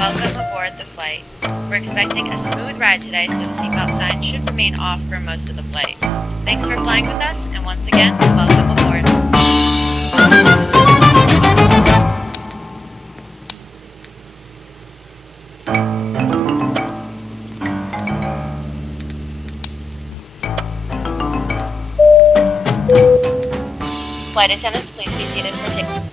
Welcome aboard the flight. We're expecting a smooth ride today, so the seatbelt sign should remain off for most of the flight. Thanks for flying with us, and once again, welcome aboard. Flight attendants, please be seated for takeoff.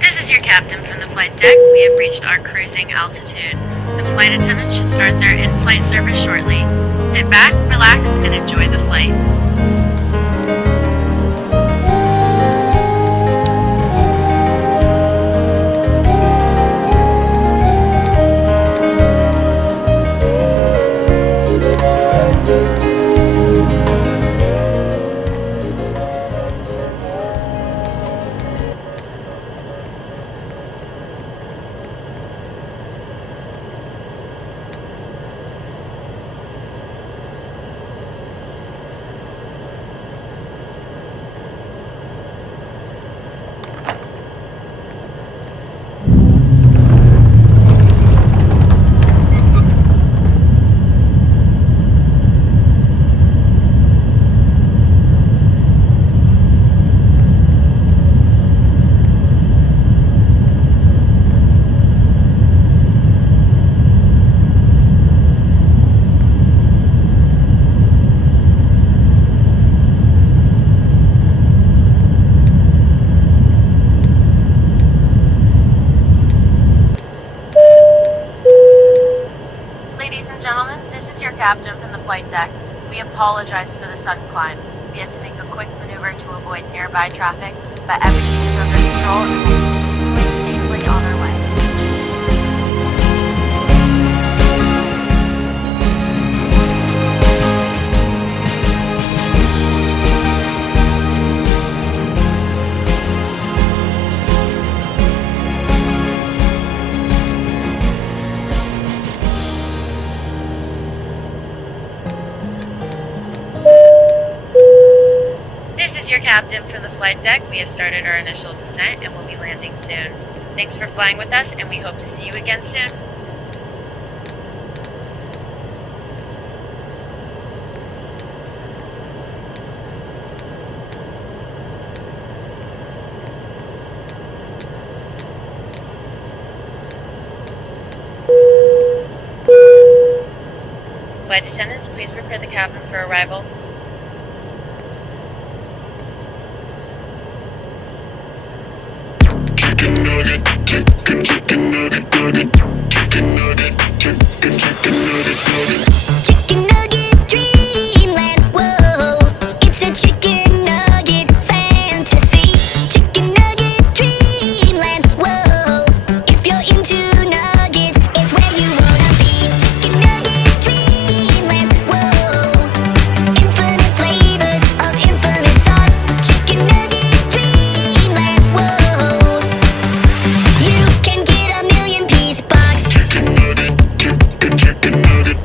This is your captain from the flight deck. We have reached our cruising altitude. The flight attendants should start their in-flight service shortly. Sit back, relax, and enjoy the flight. Captain from the flight deck. We apologize for the sudden climb. We had to make a quick maneuver to avoid nearby traffic, but everything is under control and we'll be continuing safely on our way. Your captain from the flight deck. We have started our initial descent and will be landing soon. Thanks for flying with us, and we hope to see you again soon. Flight attendants, please prepare the cabin for arrival. Chicken nugget, chicken nugget, nugget, chicken nugget, chicken nugget, nugget. Chicken nugget dreamland, whoa, it's a chicken nugget fantasy. Chicken nugget dreamland, whoa, if you're into nuggets, it's where you wanna be. Chicken nugget dreamland, whoa, infinite flavors of infinite sauce. Chicken nugget dreamland, whoa, you can get a million piece box. Chicken nugget, chicken nugget.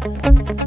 Bye.